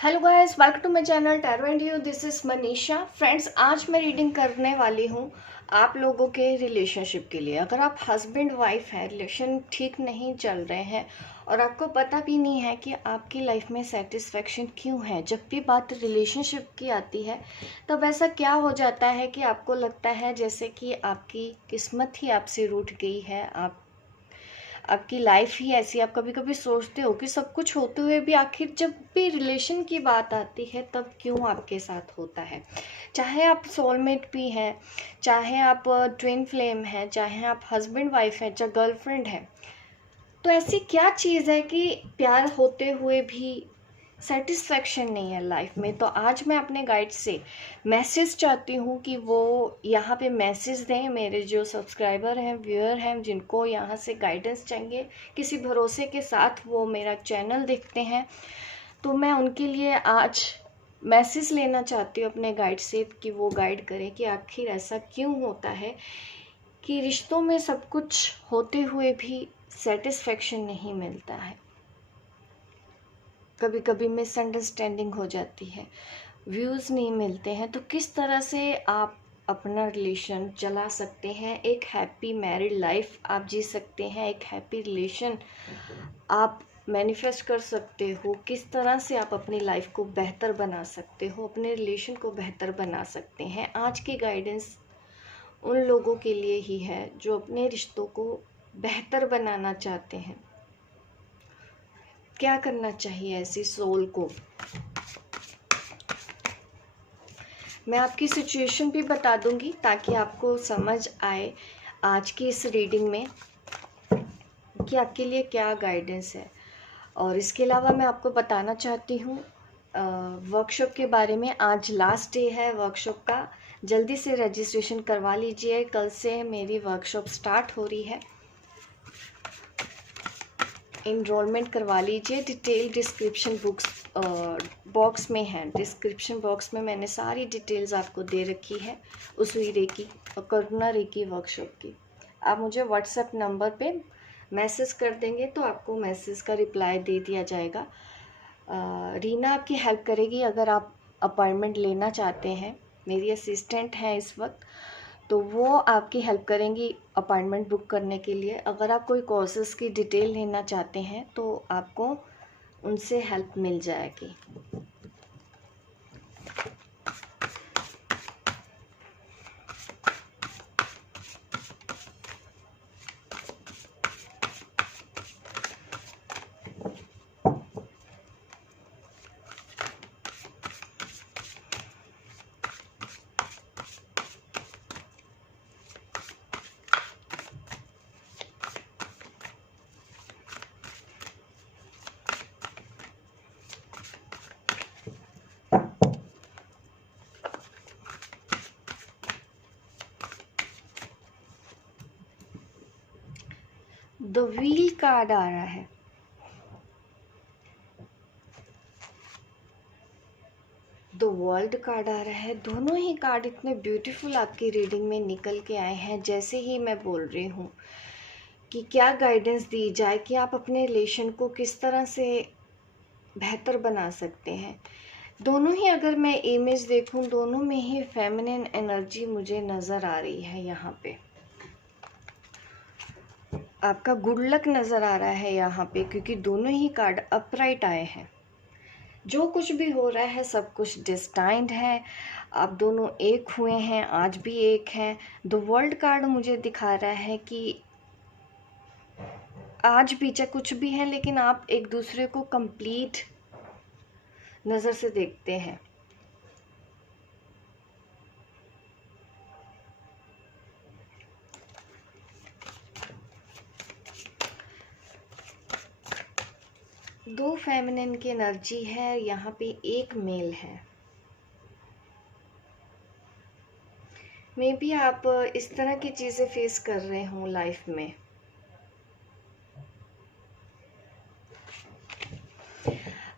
Hello guys, welcome to my channel tarot and you. This is Manisha. Friends, आज मैं reading करने वाली हूँ आप लोगों के रिलेशनशिप के लिए। अगर आप हस्बैंड वाइफ हैं, रिलेशन ठीक नहीं चल रहे हैं और आपको पता भी नहीं है कि आपकी लाइफ में सेटिस्फेक्शन क्यों है, जब भी बात रिलेशनशिप की आती है तब ऐसा क्या हो जाता है कि आपको लगता है जैसे कि आपकी किस्मत ही आपसे रूठ गई है, आपकी लाइफ ही ऐसी। आप कभी कभी सोचते हो कि सब कुछ होते हुए भी आखिर जब भी रिलेशन की बात आती है तब क्यों आपके साथ होता है। चाहे आप सोलमेट भी हैं, चाहे आप ट्विन फ्लेम हैं, चाहे आप हस्बैंड वाइफ हैं, चाहे गर्लफ्रेंड है, तो ऐसी क्या चीज़ है कि प्यार होते हुए भी सेटिस्फेक्शन नहीं है लाइफ में। तो आज मैं अपने गाइड से मैसेज चाहती हूँ कि वो यहाँ पे मैसेज दें। मेरे जो सब्सक्राइबर हैं, व्यूअर हैं, जिनको यहाँ से गाइडेंस चाहिए, किसी भरोसे के साथ वो मेरा चैनल देखते हैं, तो मैं उनके लिए आज मैसेज लेना चाहती हूँ अपने गाइड से कि वो गाइड करें कि आखिर ऐसा क्यों होता है कि रिश्तों में सब कुछ होते हुए भी सेटिस्फेक्शन नहीं मिलता है। कभी कभी मिसअंडरस्टैंडिंग हो जाती है, व्यूज़ नहीं मिलते हैं। तो किस तरह से आप अपना रिलेशन चला सकते हैं, एक हैप्पी मैरिड लाइफ आप जी सकते हैं, एक हैप्पी रिलेशन आप मैनिफेस्ट कर सकते हो। किस तरह से आप अपनी लाइफ को बेहतर बना सकते हो, अपने रिलेशन को बेहतर बना सकते हैं। आज की गाइडेंस उन लोगों के लिए ही है जो अपने रिश्तों को बेहतर बनाना चाहते हैं। क्या करना चाहिए ऐसी सोल को। मैं आपकी सिचुएशन भी बता दूंगी ताकि आपको समझ आए आज की इस रीडिंग में कि आपके लिए क्या गाइडेंस है। और इसके अलावा मैं आपको बताना चाहती हूँ वर्कशॉप के बारे में। आज लास्ट डे है वर्कशॉप का, जल्दी से रजिस्ट्रेशन करवा लीजिए। कल से मेरी वर्कशॉप स्टार्ट हो रही है, इनरोलमेंट करवा लीजिए। डिटेल डिस्क्रिप्शन बॉक्स में है। डिस्क्रिप्शन बॉक्स में मैंने सारी डिटेल्स आपको दे रखी है उस रेकी और करुणा रेकी वर्कशॉप की। आप मुझे व्हाट्सएप नंबर पे मैसेज कर देंगे तो आपको मैसेज का रिप्लाई दे दिया जाएगा। रीना आपकी हेल्प करेगी अगर आप अपॉइंटमेंट लेना चाहते हैं। मेरी असिस्टेंट है इस वक्त, तो वो आपकी हेल्प करेंगी अपॉइंटमेंट बुक करने के लिए। अगर आप कोई कोर्सेज़ की डिटेल लेना चाहते हैं तो आपको उनसे हेल्प मिल जाएगी। द व्हील कार्ड आ रहा है, द वर्ल्ड कार्ड आ रहा है। दोनों ही कार्ड इतने ब्यूटीफुल आपकी रीडिंग में निकल के आए हैं। जैसे ही मैं बोल रही हूँ कि क्या गाइडेंस दी जाए कि आप अपने रिलेशन को किस तरह से बेहतर बना सकते हैं। दोनों ही अगर मैं इमेज देखूं, दोनों में ही फेमिनिन एनर्जी मुझे नज़र आ रही है। यहाँ पे आपका गुड लक नज़र आ रहा है यहाँ पे, क्योंकि दोनों ही कार्ड अपराइट आए हैं। जो कुछ भी हो रहा है सब कुछ डिस्टाइंड है। आप दोनों एक हुए हैं, आज भी एक हैं। द वर्ल्ड कार्ड मुझे दिखा रहा है कि आज भी चाहे कुछ भी है लेकिन आप एक दूसरे को कंप्लीट नज़र से देखते हैं। दो फेमिनिन की एनर्जी है, यहाँ पे एक मेल है। मे बी आप इस तरह की चीज़ें फेस कर रहे हो लाइफ में।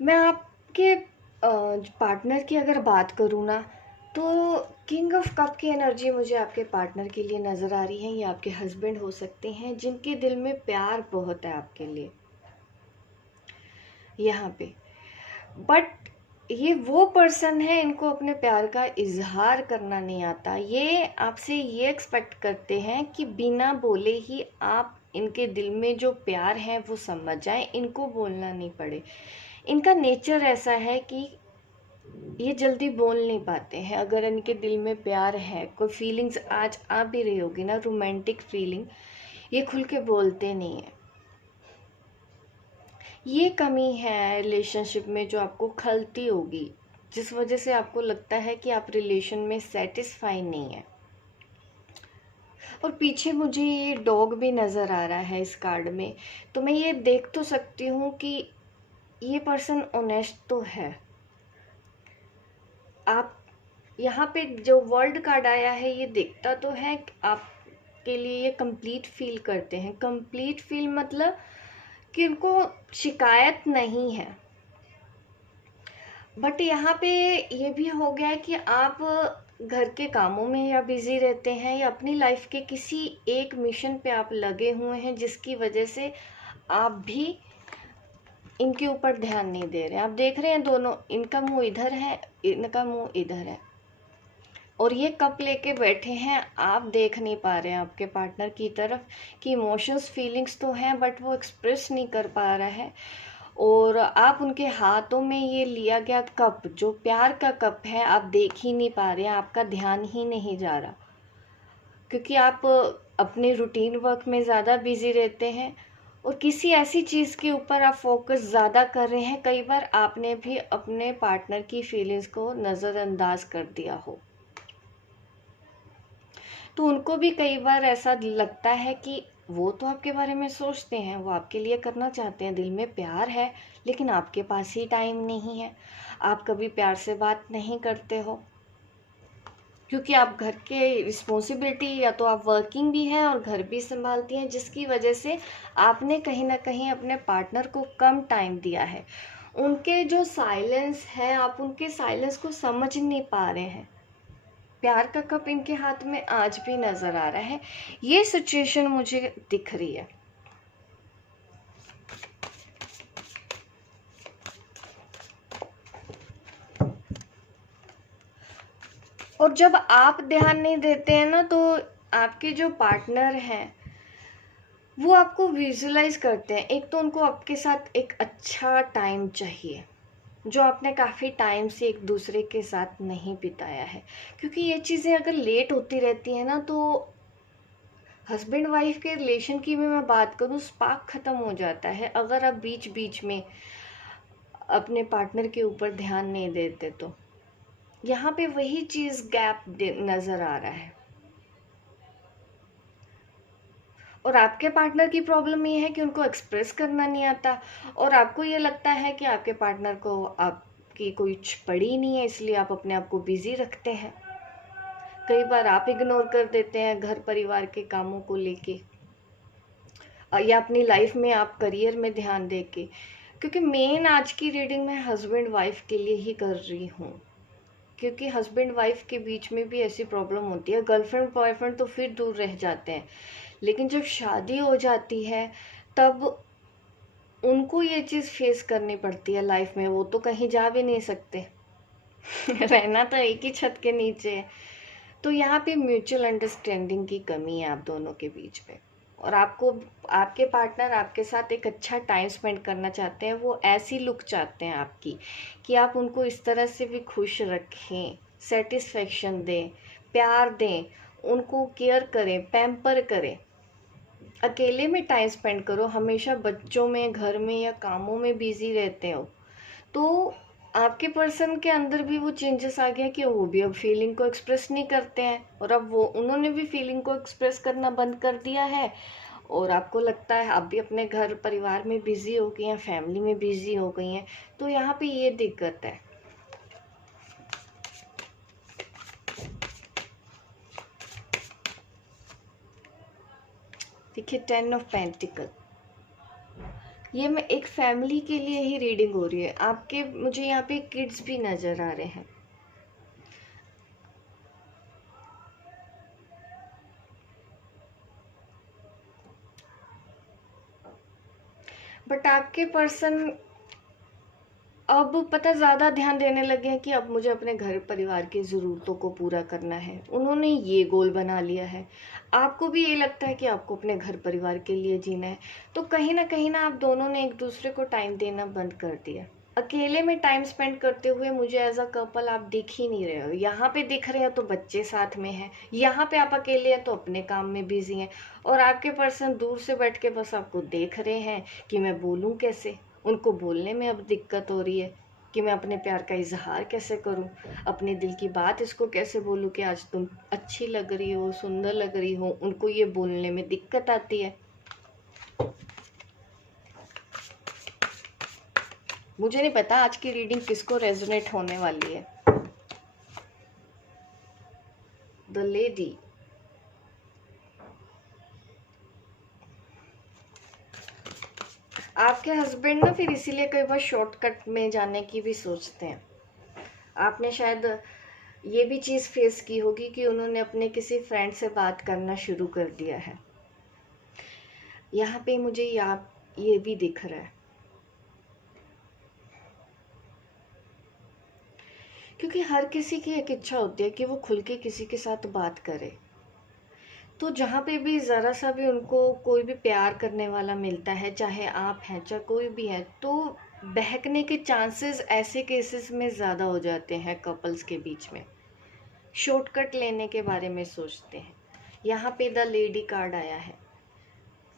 मैं आपके पार्टनर की अगर बात करूँ ना, तो किंग ऑफ कप की एनर्जी मुझे आपके पार्टनर के लिए नज़र आ रही है। ये आपके हस्बैंड हो सकते हैं जिनके दिल में प्यार बहुत है आपके लिए यहाँ पे। बट ये वो पर्सन है, इनको अपने प्यार का इजहार करना नहीं आता। ये आपसे ये एक्सपेक्ट करते हैं कि बिना बोले ही आप इनके दिल में जो प्यार है वो समझ जाए, इनको बोलना नहीं पड़े। इनका नेचर ऐसा है कि ये जल्दी बोल नहीं पाते हैं। अगर इनके दिल में प्यार है, कोई फीलिंग्स आज आ भी रही होगी ना, रोमांटिक फीलिंग, ये खुल के बोलते नहीं है। ये कमी है रिलेशनशिप में जो आपको खलती होगी, जिस वजह से आपको लगता है कि आप रिलेशन में सेटिस्फाई नहीं है। और पीछे मुझे ये डॉग भी नज़र आ रहा है इस कार्ड में, तो मैं ये देख तो सकती हूँ कि ये पर्सन ऑनेस्ट तो है। आप यहाँ पे जो वर्ल्ड कार्ड आया है ये दिखता तो है कि आपके लिए ये कंप्लीट फील करते हैं। कंप्लीट फील मतलब कि उनको शिकायत नहीं है। बट यहाँ पे ये भी हो गया है कि आप घर के कामों में या बिजी रहते हैं, या अपनी लाइफ के किसी एक मिशन पे आप लगे हुए हैं, जिसकी वजह से आप भी इनके ऊपर ध्यान नहीं दे रहे। आप देख रहे हैं दोनों, इनका मुंह इधर है, इनका मुंह इधर है, और ये कप लेके बैठे हैं। आप देख नहीं पा रहे हैं आपके पार्टनर की तरफ कि इमोशंस फीलिंग्स तो हैं बट वो एक्सप्रेस नहीं कर पा रहा है। और आप उनके हाथों में ये लिया गया कप, जो प्यार का कप है, आप देख ही नहीं पा रहे हैं, आपका ध्यान ही नहीं जा रहा, क्योंकि आप अपने रूटीन वर्क में ज़्यादा बिजी रहते हैं और किसी ऐसी चीज़ के ऊपर आप फोकस ज़्यादा कर रहे हैं। कई बार आपने भी अपने पार्टनर की फीलिंग्स को नज़रअंदाज कर दिया हो, तो उनको भी कई बार ऐसा लगता है कि वो तो आपके बारे में सोचते हैं, वो आपके लिए करना चाहते हैं, दिल में प्यार है, लेकिन आपके पास ही टाइम नहीं है। आप कभी प्यार से बात नहीं करते हो, क्योंकि आप घर के रिस्पॉन्सिबिलिटी, या तो आप वर्किंग भी हैं और घर भी संभालती हैं, जिसकी वजह से आपने कहीं ना कहीं अपने पार्टनर को कम टाइम दिया है। उनके जो साइलेंस है, आप उनके साइलेंस को समझ नहीं पा रहे हैं। प्यार का कप इनके हाथ में आज भी नजर आ रहा है। ये सिचुएशन मुझे दिख रही है। और जब आप ध्यान नहीं देते हैं ना, तो आपके जो पार्टनर हैं वो आपको विजुलाइज करते हैं। एक तो उनको आपके साथ एक अच्छा टाइम चाहिए, जो आपने काफ़ी टाइम से एक दूसरे के साथ नहीं बिताया है, क्योंकि ये चीज़ें अगर लेट होती रहती हैं ना, तो हस्बैंड वाइफ के रिलेशन की भी मैं बात करूँ, स्पार्क ख़त्म हो जाता है अगर आप बीच बीच में अपने पार्टनर के ऊपर ध्यान नहीं देते। तो यहाँ पे वही चीज़ गैप नज़र आ रहा है। और आपके पार्टनर की प्रॉब्लम ये है कि उनको एक्सप्रेस करना नहीं आता, और आपको ये लगता है कि आपके पार्टनर को आपकी कुछ पड़ी नहीं है, इसलिए आप अपने आप को बिजी रखते हैं। कई बार आप इग्नोर कर देते हैं घर परिवार के कामों को लेके, या अपनी लाइफ में आप करियर में ध्यान दे के, क्योंकि मेन आज की रीडिंग मैं हस्बैंड वाइफ के लिए ही कर रही हूँ, क्योंकि हस्बैंड वाइफ के बीच में भी ऐसी प्रॉब्लम होती है। गर्लफ्रेंड बॉयफ्रेंड तो फिर दूर रह जाते हैं, लेकिन जब शादी हो जाती है तब उनको ये चीज़ फेस करनी पड़ती है लाइफ में। वो तो कहीं जा भी नहीं सकते रहना तो एक ही छत के नीचे है। तो यहाँ पे म्यूचुअल अंडरस्टैंडिंग की कमी है आप दोनों के बीच में, और आपको आपके पार्टनर आपके साथ एक अच्छा टाइम स्पेंड करना चाहते हैं। वो ऐसी लुक चाहते हैं आपकी कि आप उनको इस तरह से भी खुश रखें, सेटिस्फेक्शन दें, प्यार दें, उनको केयर करें, पैम्पर करें। अकेले में टाइम स्पेंड करो, हमेशा बच्चों में, घर में या कामों में बिजी रहते हो। तो आपके पर्सन के अंदर भी वो चेंजेस आ गया कि वो भी अब फीलिंग को एक्सप्रेस नहीं करते हैं, और अब वो उन्होंने भी फीलिंग को एक्सप्रेस करना बंद कर दिया है। और आपको लगता है आप भी अपने घर परिवार में बिजी हो गई हैं, फैमिली में बिजी हो गई हैं। तो यहाँ पे ये दिक्कत है। देखिए 10 ऑफ पेंटिकल, ये मैं एक फैमिली के लिए ही रीडिंग हो रही है। आपके मुझे यहाँ पे किड्स भी नजर आ रहे हैं। बट आपके पर्सन अब पता ज़्यादा ध्यान देने लगे हैं कि अब मुझे अपने घर परिवार की ज़रूरतों को पूरा करना है। उन्होंने ये गोल बना लिया है। आपको भी ये लगता है कि आपको अपने घर परिवार के लिए जीना है। तो कहीं ना आप दोनों ने एक दूसरे को टाइम देना बंद कर दिया। अकेले में टाइम स्पेंड करते हुए मुझे एज अ कपल आप दिख ही नहीं रहे हो। यहाँ पे दिख रहे हो तो बच्चे साथ में हैं, यहाँ पे आप अकेले हैं तो अपने काम में बिजी हैं, और आपके पर्सन दूर से बैठ के बस आपको देख रहे हैं कि मैं बोलूँ कैसे। उनको बोलने में अब दिक्कत हो रही है कि मैं अपने प्यार का इजहार कैसे करूं, अपने दिल की बात इसको कैसे बोलूं कि आज तुम अच्छी लग रही हो, सुंदर लग रही हो। उनको ये बोलने में दिक्कत आती है। मुझे नहीं पता आज की रीडिंग किसको रेजोनेट होने वाली है। द लेडी, आपके हस्बैंड ना फिर इसीलिए कई बार शॉर्टकट में जाने की भी सोचते हैं। आपने शायद ये भी चीज़ फेस की होगी कि उन्होंने अपने किसी फ्रेंड से बात करना शुरू कर दिया है। यहाँ पे मुझे ये भी दिख रहा है, क्योंकि हर किसी की एक इच्छा होती है कि वो खुल के किसी के साथ बात करे। तो जहाँ पे भी ज़रा सा भी उनको कोई भी प्यार करने वाला मिलता है, चाहे आप हैं चाहे कोई भी है, तो बहकने के चांसेस ऐसे केसेस में ज़्यादा हो जाते हैं। कपल्स के बीच में शॉर्टकट लेने के बारे में सोचते हैं। यहाँ पे द लेडी कार्ड आया है,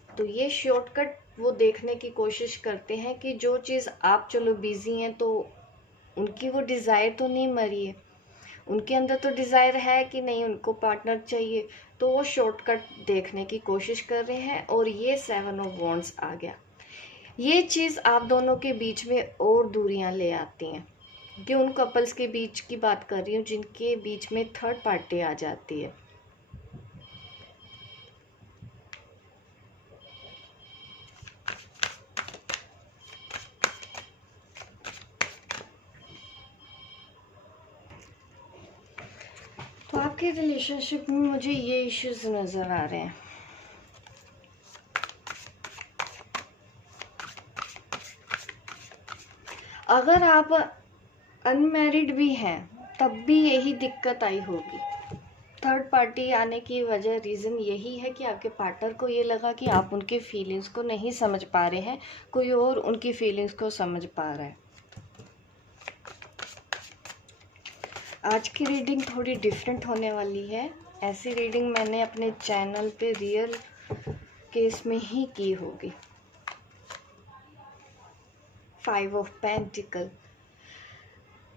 तो ये शॉर्टकट वो देखने की कोशिश करते हैं कि जो चीज़ आप चलो बिजी हैं तो उनकी वो डिज़ायर तो नहीं मरी है, उनके अंदर तो डिज़ायर है कि नहीं उनको पार्टनर चाहिए, तो वो शॉर्टकट देखने की कोशिश कर रहे हैं। और ये 7 ऑफ वॉन्ड्स आ गया। ये चीज़ आप दोनों के बीच में और दूरियां ले आती हैं, कि उन कपल्स के बीच की बात कर रही हूँ जिनके बीच में थर्ड पार्टी आ जाती है। तो आपके रिलेशनशिप में मुझे ये इश्यूज नज़र आ रहे हैं। अगर आप अनमैरिड भी हैं तब भी यही दिक्कत आई होगी। थर्ड पार्टी आने की वजह रीज़न यही है कि आपके पार्टनर को ये लगा कि आप उनके फीलिंग्स को नहीं समझ पा रहे हैं, कोई और उनकी फीलिंग्स को समझ पा रहा है। आज की रीडिंग थोड़ी डिफरेंट होने वाली है। ऐसी रीडिंग मैंने अपने चैनल पे रियल केस में ही की होगी। 5 ऑफ पेंटिकल,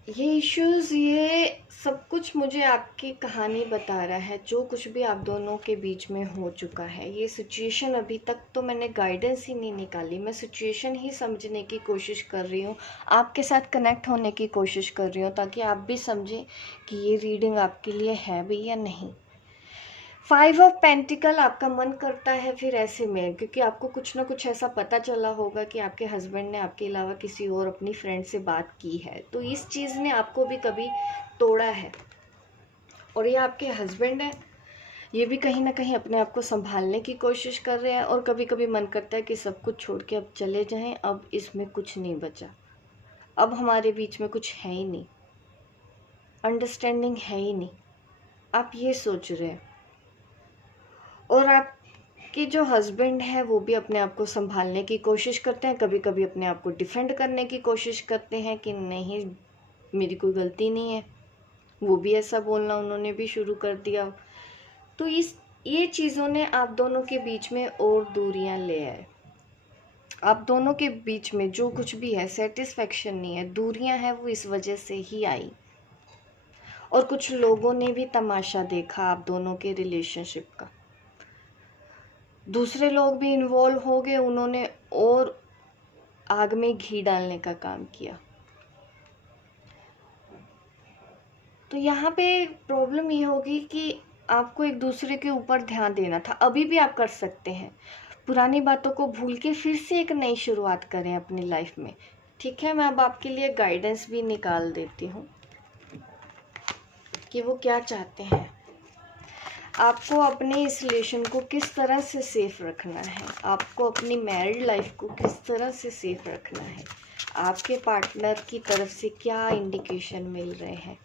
ये इश्यूज, ये सब कुछ मुझे आपकी कहानी बता रहा है। जो कुछ भी आप दोनों के बीच में हो चुका है, ये सिचुएशन अभी तक तो मैंने गाइडेंस ही नहीं निकाली, मैं सिचुएशन ही समझने की कोशिश कर रही हूँ, आपके साथ कनेक्ट होने की कोशिश कर रही हूँ, ताकि आप भी समझें कि ये रीडिंग आपके लिए है भी या नहीं। 5 ऑफ पेंटिकल, आपका मन करता है फिर ऐसे में, क्योंकि आपको कुछ ना कुछ ऐसा पता चला होगा कि आपके हस्बैंड ने आपके अलावा किसी और अपनी फ्रेंड से बात की है, तो इस चीज़ ने आपको भी कभी तोड़ा है। और ये आपके हस्बैंड है, ये भी कहीं ना कहीं अपने आप को संभालने की कोशिश कर रहे हैं, और कभी कभी मन करता है कि सब कुछ छोड़ के अब चले जाएं, अब इसमें कुछ नहीं बचा, अब हमारे बीच में कुछ है ही नहीं, अंडरस्टैंडिंग है ही नहीं, आप ये सोच रहे हैं। और आपके जो हस्बैंड है वो भी अपने आप को संभालने की कोशिश करते हैं, कभी कभी अपने आप को डिफेंड करने की कोशिश करते हैं कि नहीं मेरी कोई गलती नहीं है, वो भी ऐसा बोलना उन्होंने भी शुरू कर दिया। तो ये चीज़ों ने आप दोनों के बीच में और दूरियां ले आए। आप दोनों के बीच में जो कुछ भी है सेटिस्फेक्शन नहीं है, दूरियां हैं, वो इस वजह से ही आई। और कुछ लोगों ने भी तमाशा देखा आप दोनों के रिलेशनशिप का, दूसरे लोग भी इन्वॉल्व हो गए, उन्होंने और आग में घी डालने का काम किया। तो यहाँ पे प्रॉब्लम ये होगी कि आपको एक दूसरे के ऊपर ध्यान देना था, अभी भी आप कर सकते हैं। पुरानी बातों को भूल के फिर से एक नई शुरुआत करें अपनी लाइफ में, ठीक है। मैं अब आपके लिए गाइडेंस भी निकाल देती हूँ कि वो क्या चाहते हैं। आपको अपने इस रिलेशन को किस तरह से सेफ रखना है, आपको अपनी मैरिड लाइफ को किस तरह से सेफ रखना है, आपके पार्टनर की तरफ से क्या इंडिकेशन मिल रहे हैं,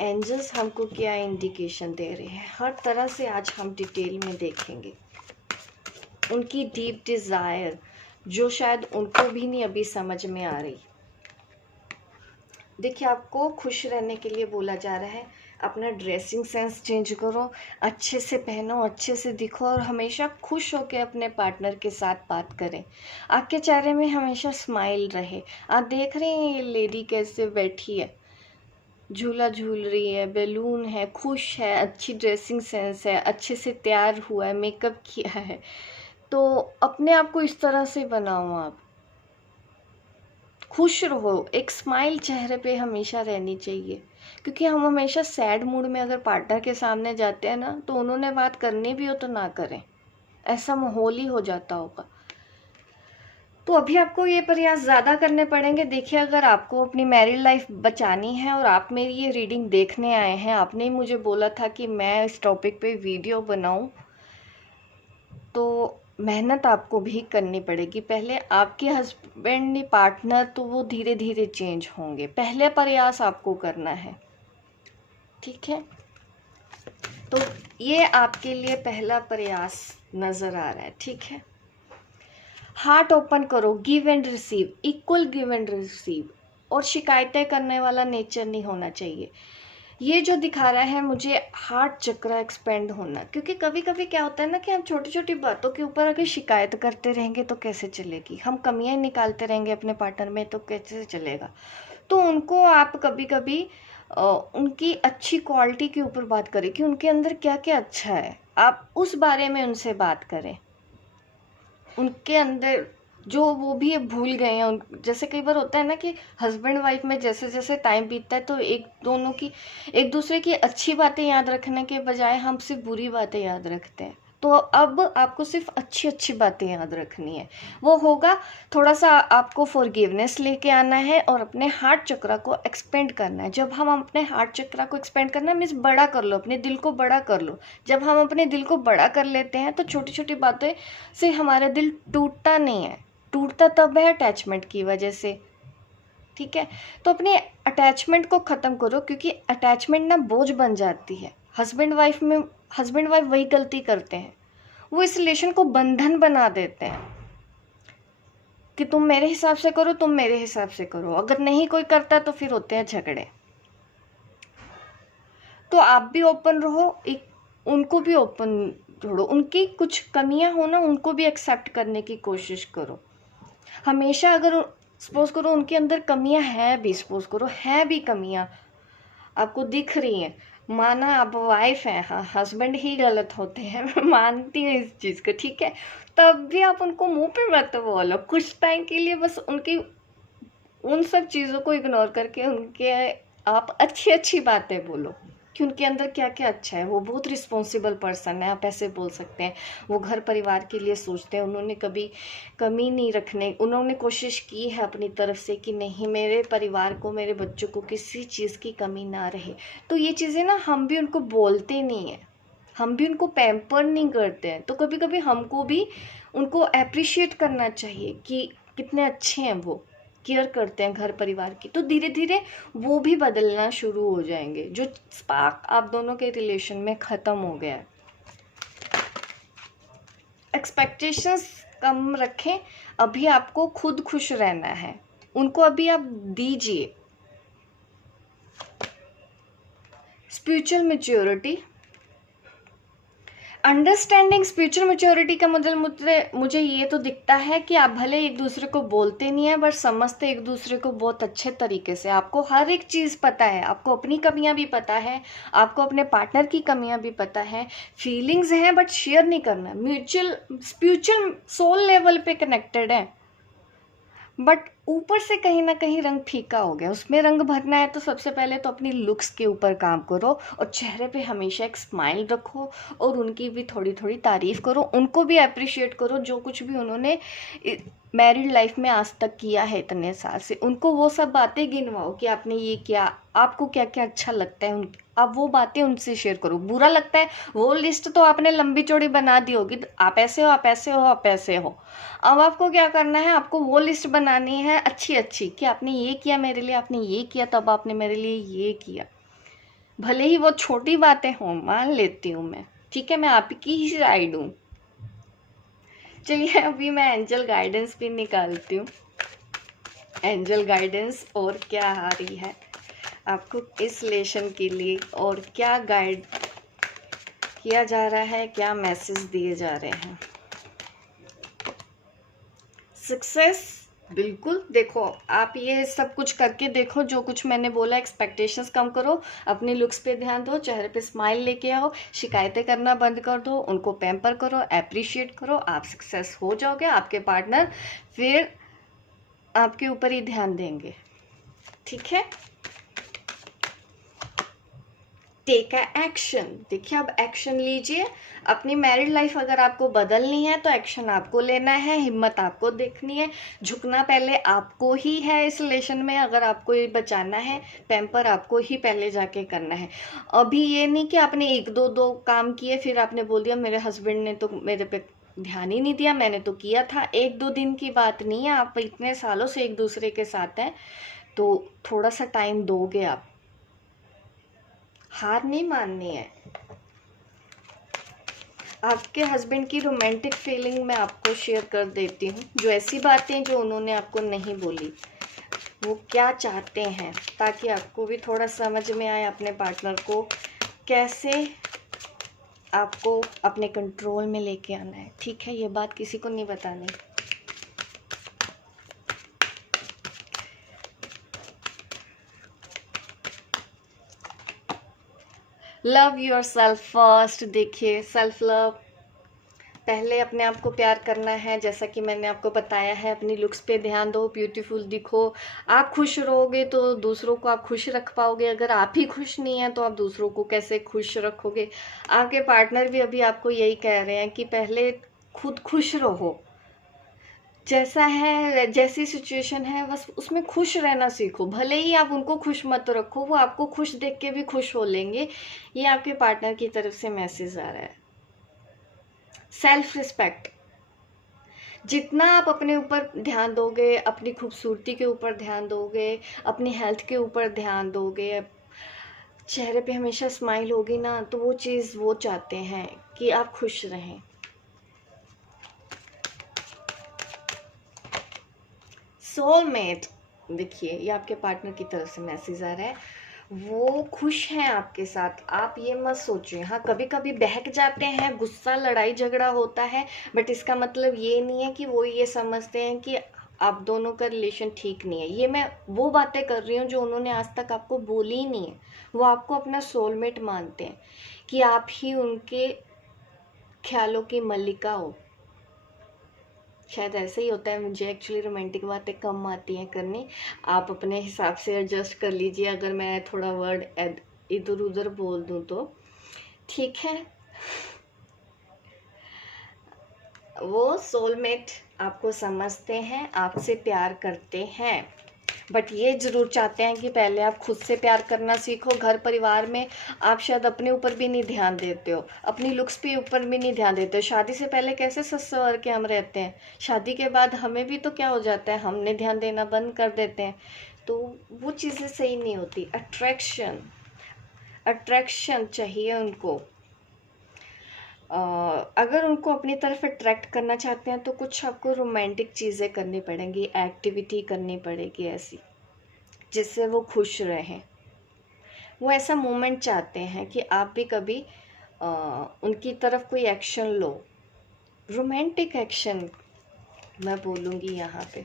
एंजल्स हमको क्या इंडिकेशन दे रहे हैं, हर तरह से आज हम डिटेल में देखेंगे। उनकी डीप डिज़ायर जो शायद उनको भी नहीं अभी समझ में आ रही। देखिए, आपको खुश रहने के लिए बोला जा रहा है, अपना ड्रेसिंग सेंस चेंज करो, अच्छे से पहनो, अच्छे से दिखो और हमेशा खुश होकर अपने पार्टनर के साथ बात करें। आपके चेहरे में हमेशा स्माइल रहे। आप देख रहे हैं ये लेडी कैसे बैठी है, झूला झूल रही है, बैलून है, खुश है, अच्छी ड्रेसिंग सेंस है, अच्छे से तैयार हुआ है, मेकअप किया है। तो अपने आप को इस तरह से बनाओ, आप खुश रहो, एक स्माइल चेहरे पे हमेशा रहनी चाहिए। क्योंकि हम हमेशा सैड मूड में अगर पार्टनर के सामने जाते हैं ना, तो उन्होंने बात करनी भी हो तो ना करें, ऐसा माहौल ही हो जाता होगा। तो अभी आपको ये प्रयास ज़्यादा करने पड़ेंगे। देखिए, अगर आपको अपनी मैरिड लाइफ बचानी है और आप मेरी ये रीडिंग देखने आए हैं, आपने मुझे बोला था कि मैं इस टॉपिक पे वीडियो बनाऊं, तो मेहनत आपको भी करनी पड़ेगी। पहले आपके हस्बैंड पार्टनर तो वो धीरे धीरे चेंज होंगे, पहले प्रयास आपको करना है, ठीक है। तो ये आपके लिए पहला प्रयास नज़र आ रहा है, ठीक है। हार्ट ओपन करो, give and receive, equal give and receive, और शिकायतें करने वाला नेचर नहीं होना चाहिए। ये जो दिखा रहा है मुझे हार्ट चक्र एक्सपेंड होना, क्योंकि कभी कभी क्या होता है ना कि हम छोटी छोटी बातों के ऊपर अगर शिकायत करते रहेंगे तो कैसे चलेगी, हम कमियां निकालते रहेंगे अपने पार्टनर में तो कैसे चलेगा। तो उनको आप कभी कभी उनकी अच्छी क्वालिटी के ऊपर बात करें कि उनके अंदर क्या क्या अच्छा है, आप उस बारे में उनसे बात करें। उनके अंदर जो वो भी भूल गए हैं, जैसे कई बार होता है ना कि हस्बैंड वाइफ में जैसे जैसे टाइम बीतता है तो एक दूसरे की अच्छी बातें याद रखने के बजाय हम सिर्फ बुरी बातें याद रखते हैं। तो अब आपको सिर्फ अच्छी अच्छी बातें याद रखनी है। वो होगा, थोड़ा सा आपको फॉरगिवनेस लेके आना है और अपने हार्ट चक्र को एक्सपेंड करना है। जब हम अपने हार्ट चक्र को एक्सपेंड करना है मीन्स बड़ा कर लो, अपने दिल को बड़ा कर लो। जब हम अपने दिल को बड़ा कर लेते हैं तो छोटी छोटी बातें से हमारा दिल टूटता नहीं है, टूटता तब है अटैचमेंट की वजह से, ठीक है। तो अपने अटैचमेंट को ख़त्म करो, क्योंकि अटैचमेंट ना बोझ बन जाती है। हस्बैंड वाइफ वही गलती करते हैं, वो इस रिलेशन को बंधन बना देते हैं कि तुम मेरे हिसाब से करो, तुम मेरे हिसाब से करो, अगर नहीं कोई करता तो फिर होते हैं झगड़े। तो आप भी ओपन रहो, उनको भी ओपन छोड़ो, उनकी कुछ कमियां हो ना उनको भी एक्सेप्ट करने की कोशिश करो। हमेशा अगर सपोज करो उनके अंदर कमियां हैं भी, सपोज करो हैं भी कमियां आपको दिख रही हैं, माना आप वाइफ हैं, हाँ हस्बैंड ही गलत होते हैं, मैं मानती हूँ इस चीज़ को, ठीक है। तब भी आप उनको मुंह पे मत बोलो, कुछ टाइम के लिए बस उनकी उन सब चीज़ों को इग्नोर करके उनके आप अच्छी अच्छी बातें बोलो कि उनके अंदर क्या क्या अच्छा है। वो बहुत रिस्पॉन्सिबल पर्सन है, आप ऐसे बोल सकते हैं। वो घर परिवार के लिए सोचते हैं, उन्होंने कभी कमी नहीं रखने, उन्होंने कोशिश की है अपनी तरफ से कि नहीं मेरे परिवार को, मेरे बच्चों को किसी चीज़ की कमी ना रहे। तो ये चीज़ें ना हम भी उनको बोलते नहीं हैं, हम भी उनको पैम्पर नहीं करते हैं। तो कभी कभी हमको भी उनको अप्रिशिएट करना चाहिए कि कितने अच्छे हैं, वो केयर करते हैं घर परिवार की। तो धीरे धीरे वो भी बदलना शुरू हो जाएंगे, जो स्पार्क आप दोनों के रिलेशन में ख़त्म हो गया है। एक्सपेक्टेशंस कम रखें, अभी आपको खुद खुश रहना है, उनको अभी आप दीजिए। Spiritual maturity, understanding spiritual maturity का मतलब मुझे ये तो दिखता है कि आप भले एक दूसरे को बोलते नहीं है बट समझते एक दूसरे को बहुत अच्छे तरीके से। आपको हर एक चीज़ पता है, आपको अपनी कमियां भी पता है, आपको अपने पार्टनर की कमियां भी पता है, फीलिंग्स हैं बट शेयर नहीं करना। म्यूचुअल स्पिरिचुअल सोल लेवल पे कनेक्टेड है, बट ऊपर से कहीं ना कहीं रंग फीका हो गया। उसमें रंग भरना है तो सबसे पहले तो अपनी लुक्स के ऊपर काम करो और चेहरे पे हमेशा एक स्माइल रखो और उनकी भी थोड़ी थोड़ी तारीफ़ करो, उनको भी अप्रिशिएट करो जो कुछ भी उन्होंने मैरिड लाइफ में आज तक किया है इतने साल से। उनको वो सब बातें गिनवाओ कि आपने ये किया, आपको क्या क्या अच्छा लगता है, आप वो बातें उनसे शेयर करो। बुरा लगता है वो लिस्ट तो आपने लंबी चौड़ी बना दी होगी, आप ऐसे हो, आप ऐसे हो, आप ऐसे हो। अब आपको क्या करना है, आपको वो लिस्ट बनानी है हैं अच्छी अच्छी कि आपने ये किया मेरे लिए, आपने ये किया, तब आपने मेरे लिए ये किया। भले ही वो छोटी बातें हों, मान लेती हूँ मैं, ठीक है, मैं आपकी ही साइड हूँ। चलिए अभी मैं एंजल गाइडेंस भी निकालती हूँ। एंजल गाइडेंस और क्या आ रही है आपको इस रिलेशन के लिए, और क्या गाइड किया जा रहा है, क्या मैसेज दिए जा रहे हैं। सक्सेस, बिल्कुल। देखो आप ये सब कुछ करके देखो, जो कुछ मैंने बोला, एक्सपेक्टेशंस कम करो, अपने लुक्स पे ध्यान दो, चेहरे पे स्माइल लेके आओ, शिकायतें करना बंद कर दो, उनको पैम्पर करो, अप्रिशिएट करो, आप सक्सेस हो जाओगे। आपके पार्टनर फिर आपके ऊपर ही ध्यान देंगे, ठीक है। टेक अ एक्शन, देखिए अब एक्शन लीजिए। अपनी मैरिड लाइफ अगर आपको बदलनी है तो एक्शन आपको लेना है, हिम्मत आपको देखनी है, झुकना पहले आपको ही है इस रिलेशन में। अगर आपको ये बचाना है, पैम्पर आपको ही पहले जाके करना है। अभी ये नहीं कि आपने एक दो काम किए फिर आपने बोल दिया मेरे हस्बैंड ने तो मेरे पे ध्यान ही नहीं दिया, मैंने तो किया था। एक दो दिन की बात नहीं है, आप इतने सालों से एक दूसरे के साथ हैं, तो थोड़ा सा टाइम दोगे आप, हार नहीं माननी है। आपके हस्बैंड की रोमांटिक फीलिंग मैं आपको शेयर कर देती हूँ, जो ऐसी बातें जो उन्होंने आपको नहीं बोली, वो क्या चाहते हैं, ताकि आपको भी थोड़ा समझ में आए अपने पार्टनर को कैसे आपको अपने कंट्रोल में लेके आना है, ठीक है। ये बात किसी को नहीं बतानी। Love your self first. देखिए सेल्फ लव, पहले अपने आप को प्यार करना है, जैसा कि मैंने आपको बताया है। अपनी लुक्स पे ध्यान दो, ब्यूटीफुल दिखो। आप खुश रहोगे तो दूसरों को आप खुश रख पाओगे। अगर आप ही खुश नहीं हैं तो आप दूसरों को कैसे खुश रखोगे। आपके पार्टनर भी अभी आपको यही कह रहे हैं कि पहले खुद खुश रहो, जैसा है, जैसी सिचुएशन है बस उसमें खुश रहना सीखो। भले ही आप उनको खुश मत रखो, वो आपको खुश देख के भी खुश हो लेंगे। ये आपके पार्टनर की तरफ से मैसेज आ रहा है। सेल्फ रिस्पेक्ट, जितना आप अपने ऊपर ध्यान दोगे, अपनी खूबसूरती के ऊपर ध्यान दोगे, अपनी हेल्थ के ऊपर ध्यान दोगे, चेहरे पे हमेशा स्माइल होगी ना, तो वो चीज़ वो चाहते हैं कि आप खुश रहें। सोलमेट, देखिए ये आपके पार्टनर की तरफ से मैसेज आ रहा है, वो खुश हैं आपके साथ। आप ये मत सोचिए, हाँ कभी कभी बहक जाते हैं, गुस्सा लड़ाई झगड़ा होता है, बट इसका मतलब ये नहीं है कि वो ये समझते हैं कि आप दोनों का रिलेशन ठीक नहीं है। ये मैं वो बातें कर रही हूँ जो उन्होंने आज तक आपको बोली ही नहीं है। वो आपको अपना सोलमेट मानते हैं कि आप ही उनके ख्यालों की मल्लिका हो। शायद ऐसे ही होता है। मुझे एक्चुअली रोमांटिक बातें कम आती हैं करनी, आप अपने हिसाब से एडजस्ट कर लीजिए अगर मैं थोड़ा वर्ड इधर उधर बोल दूं तो, ठीक है। वो सोलमेट आपको समझते हैं, आपसे प्यार करते हैं, बट ये ज़रूर चाहते हैं कि पहले आप खुद से प्यार करना सीखो। घर परिवार में आप शायद अपने ऊपर भी नहीं ध्यान देते हो, अपनी लुक्स पे ऊपर भी नहीं ध्यान देते हो। शादी से पहले कैसे सस संवर के हम रहते हैं, शादी के बाद हमें भी तो क्या हो जाता है, हमने ध्यान देना बंद कर देते हैं। तो वो चीज़ें सही नहीं होती। अट्रैक्शन, अट्रैक्शन चाहिए उनको। अगर उनको अपनी तरफ अट्रैक्ट करना चाहते हैं तो कुछ आपको रोमांटिक चीज़ें करनी पड़ेंगी, एक्टिविटी करनी पड़ेगी ऐसी जिससे वो खुश रहें। वो ऐसा मोमेंट चाहते हैं कि आप भी कभी उनकी तरफ कोई एक्शन लो, रोमांटिक एक्शन मैं बोलूँगी यहाँ पे।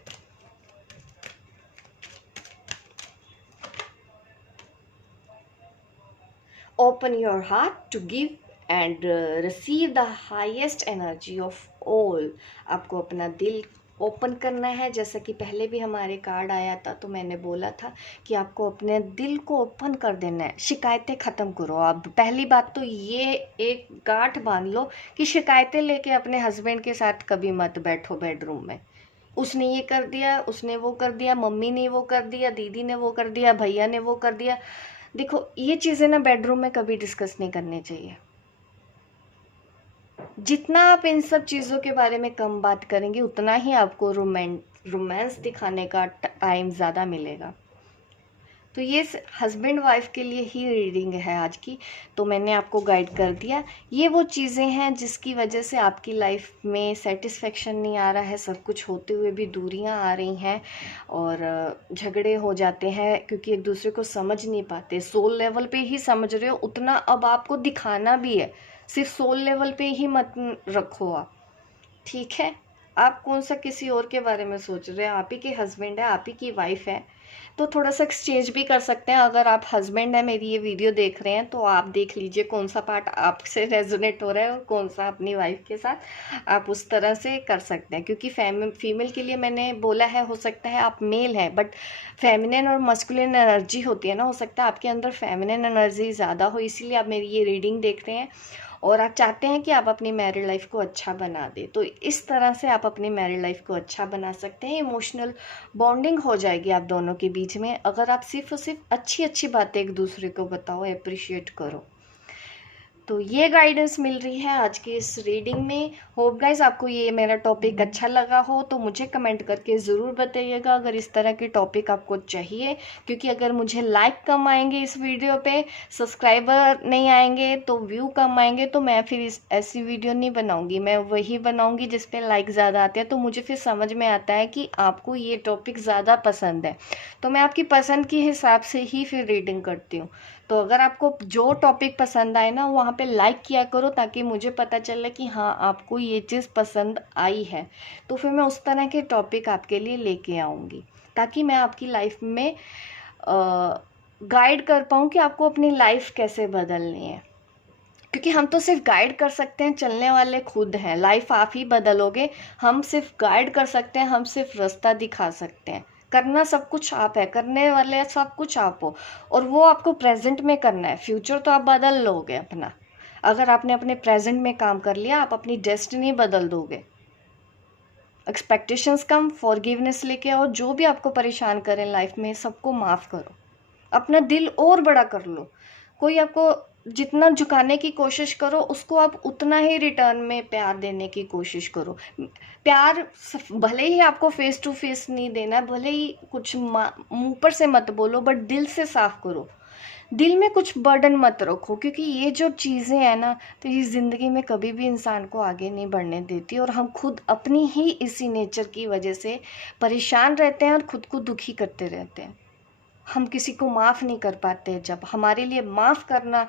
Open your heart to give and receive the highest energy of all. आपको अपना दिल ओपन करना है, जैसा कि पहले भी हमारे कार्ड आया था तो मैंने बोला था कि आपको अपने दिल को ओपन कर देना है। शिकायतें ख़त्म करो। अब पहली बात तो ये एक गांठ बांध लो कि शिकायतें लेके अपने हस्बैंड के साथ कभी मत बैठो बेडरूम में। उसने ये कर दिया, उसने वो कर दिया, मम्मी ने वो कर दिया, दीदी ने वो कर दिया, भैया ने वो कर दिया। देखो ये चीज़ें ना बेडरूम में कभी डिस्कस नहीं करनी चाहिए। जितना आप इन सब चीज़ों के बारे में कम बात करेंगे उतना ही आपको रोमांस दिखाने का टाइम ज़्यादा मिलेगा। तो ये हस्बैंड वाइफ के लिए ही रीडिंग है आज की। तो मैंने आपको गाइड कर दिया। ये वो चीज़ें हैं जिसकी वजह से आपकी लाइफ में सेटिस्फेक्शन नहीं आ रहा है, सब कुछ होते हुए भी दूरियां आ रही हैं और झगड़े हो जाते हैं क्योंकि एक दूसरे को समझ नहीं पाते। सोल लेवल पे ही समझ रहे हो उतना अब आपको दिखाना भी है, सिर्फ सोल लेवल पे ही मत रखो आप, ठीक है। आप कौन सा किसी और के बारे में सोच रहे हैं, आप ही के हस्बैंड है, आप ही की वाइफ है, तो थोड़ा सा एक्सचेंज भी कर सकते हैं। अगर आप हस्बैंड है मेरी ये वीडियो देख रहे हैं तो आप देख लीजिए कौन सा पार्ट आपसे रेजोनेट हो रहा है और कौन सा अपनी वाइफ के साथ आप उस तरह से कर सकते हैं। क्योंकि फीमेल के लिए मैंने बोला है, हो सकता है आप मेल हैं बट फेमिनिन और मस्कुलिन एनर्जी होती है ना, हो सकता है आपके अंदर फेमिनिन एनर्जी ज़्यादा हो, इसीलिए आप मेरी ये रीडिंग देख रहे हैं और आप चाहते हैं कि आप अपनी मैरिड लाइफ को अच्छा बना दें। तो इस तरह से आप अपनी मैरिड लाइफ को अच्छा बना सकते हैं। इमोशनल बॉन्डिंग हो जाएगी आप दोनों के बीच में अगर आप सिर्फ और सिर्फ अच्छी अच्छी बातें एक दूसरे को बताओ, अप्रिशिएट करो। तो ये गाइडेंस मिल रही है आज की इस रीडिंग में। होप गाइज आपको ये मेरा टॉपिक अच्छा लगा हो तो मुझे कमेंट करके ज़रूर बताइएगा अगर इस तरह के टॉपिक आपको चाहिए। क्योंकि अगर मुझे लाइक कम आएंगे इस वीडियो पे, सब्सक्राइबर नहीं आएंगे, तो व्यू कम आएंगे, तो मैं फिर ऐसी वीडियो नहीं बनाऊंगी। मैं वही बनाऊंगी जिस पे लाइक ज़्यादा आते हैं, तो मुझे फिर समझ में आता है कि आपको ये टॉपिक ज़्यादा पसंद है, तो मैं आपकी पसंद के हिसाब से ही फिर रीडिंग करती हूँ। तो अगर आपको जो टॉपिक पसंद आए ना वहाँ पे लाइक किया करो ताकि मुझे पता चले कि हाँ आपको ये चीज़ पसंद आई है, तो फिर मैं उस तरह के टॉपिक आपके लिए लेके आऊँगी ताकि मैं आपकी लाइफ में गाइड कर पाऊँ कि आपको अपनी लाइफ कैसे बदलनी है। क्योंकि हम तो सिर्फ गाइड कर सकते हैं, चलने वाले खुद हैं, लाइफ आप ही बदलोगे। हम सिर्फ गाइड कर सकते हैं, हम सिर्फ रास्ता दिखा सकते हैं, करना सब कुछ आप है, करने वाले सब कुछ आप हो और वो आपको प्रेजेंट में करना है। फ्यूचर तो आप बदल लोगे अपना, अगर आपने अपने प्रेजेंट में काम कर लिया आप अपनी डेस्टिनी बदल दोगे। एक्सपेक्टेशंस कम, फॉरगिवनेस लेके आओ, जो भी आपको परेशान करें लाइफ में सबको माफ़ करो, अपना दिल और बड़ा कर लो। कोई आपको जितना झुकाने की कोशिश करो उसको आप उतना ही रिटर्न में प्यार देने की कोशिश करो। प्यार भले ही आपको फेस टू फेस नहीं देना, भले ही कुछ मुंह पर से मत बोलो, बट दिल से साफ करो। दिल में कुछ बर्डन मत रखो, क्योंकि ये जो चीज़ें हैं ना, तो ये ज़िंदगी में कभी भी इंसान को आगे नहीं बढ़ने देती और हम खुद अपनी ही इसी नेचर की वजह से परेशान रहते हैं और खुद को दुखी करते रहते हैं। हम किसी को माफ़ नहीं कर पाते, जब हमारे लिए माफ़ करना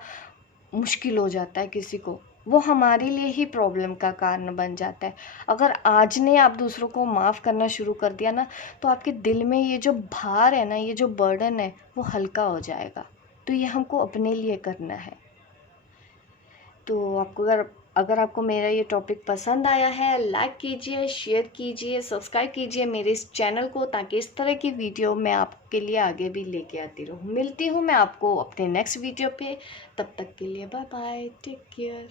मुश्किल हो जाता है किसी को, वो हमारे लिए ही प्रॉब्लम का कारण बन जाता है। अगर आज ने आप दूसरों को माफ़ करना शुरू कर दिया ना, तो आपके दिल में ये जो भार है ना, ये जो बर्डन है, वो हल्का हो जाएगा। तो ये हमको अपने लिए करना है। तो आपको अगर आपको मेरा ये टॉपिक पसंद आया है, लाइक कीजिए, शेयर कीजिए, सब्सक्राइब कीजिए मेरे इस चैनल को, ताकि इस तरह की वीडियो मैं आपके लिए आगे भी लेके आती रहूँ। मिलती हूँ मैं आपको अपने नेक्स्ट वीडियो पे, तब तक के लिए बाय बाय, टेक केयर।